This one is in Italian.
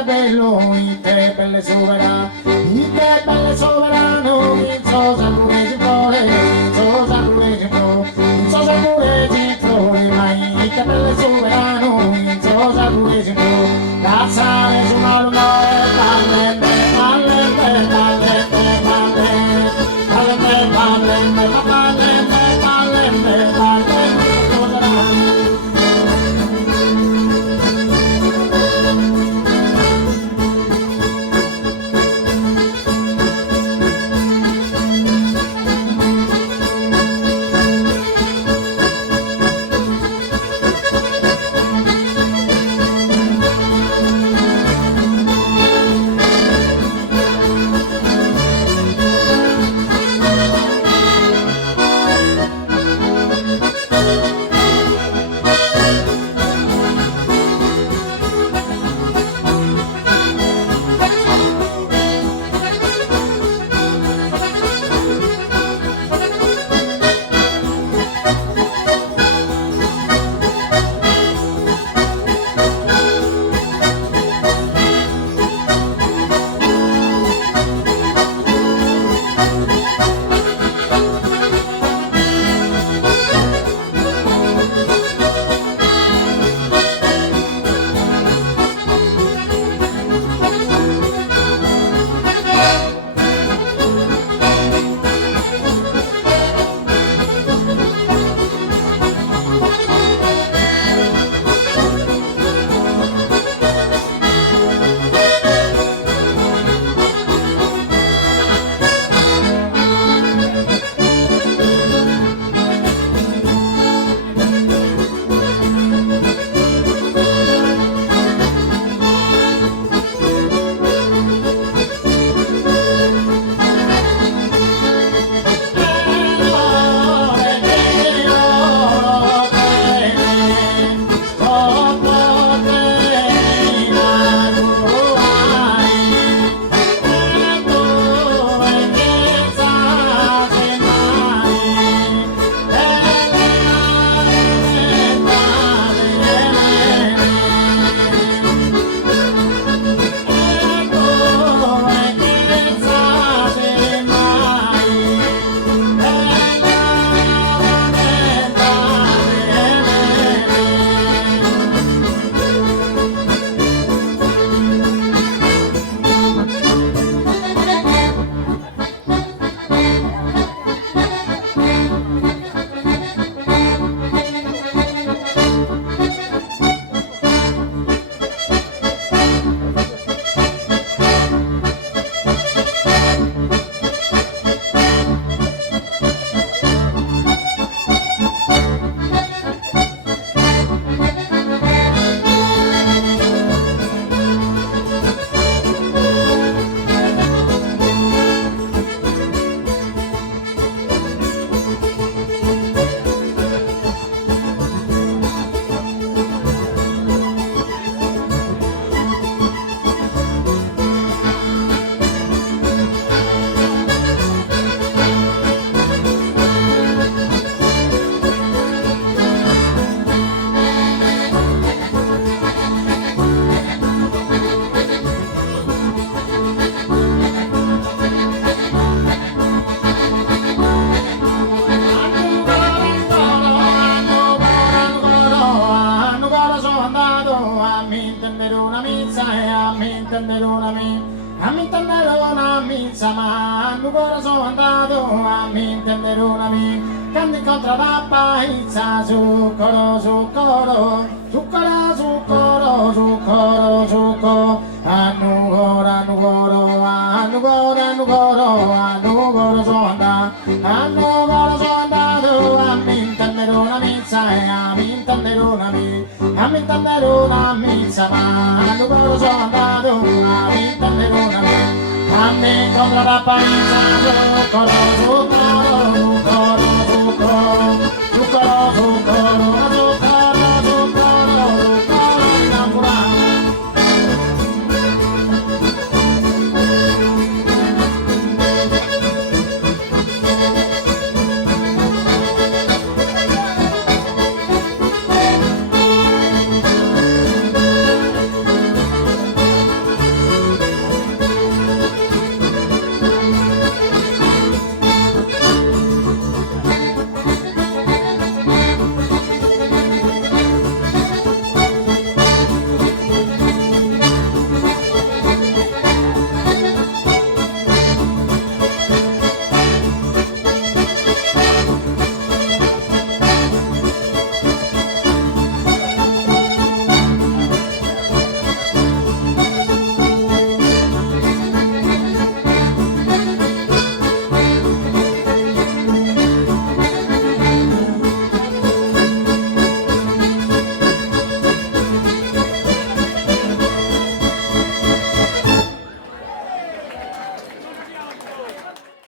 ite bello, ite belle sovrano, ite belle sovrano, in so salure di flore, in so salure di flore, in so salure di flore, ma ite belle sovrano, in so salure di flore, da sale su una luna, ballente, ballente, ballente, ballente, ballente, ballente, ballente, ballente, ballente, sovrano. Ma ancora sono andato a mi intendere un amico che mi incontra la paizza, zucchero, zucchero, zucchero, zucchero, zucchero, zucchero, annugoro, annugoro, annugoro, annugoro, annugoro sono andato a mi intendere una mizza e a mi intendere un amico, a mi intendere una mizza, ma annugoro sono andato a mi intendere un amico. A me incontra la paisa, zucchero, zucchero, zucchero, zucchero, zucchero, zucchero.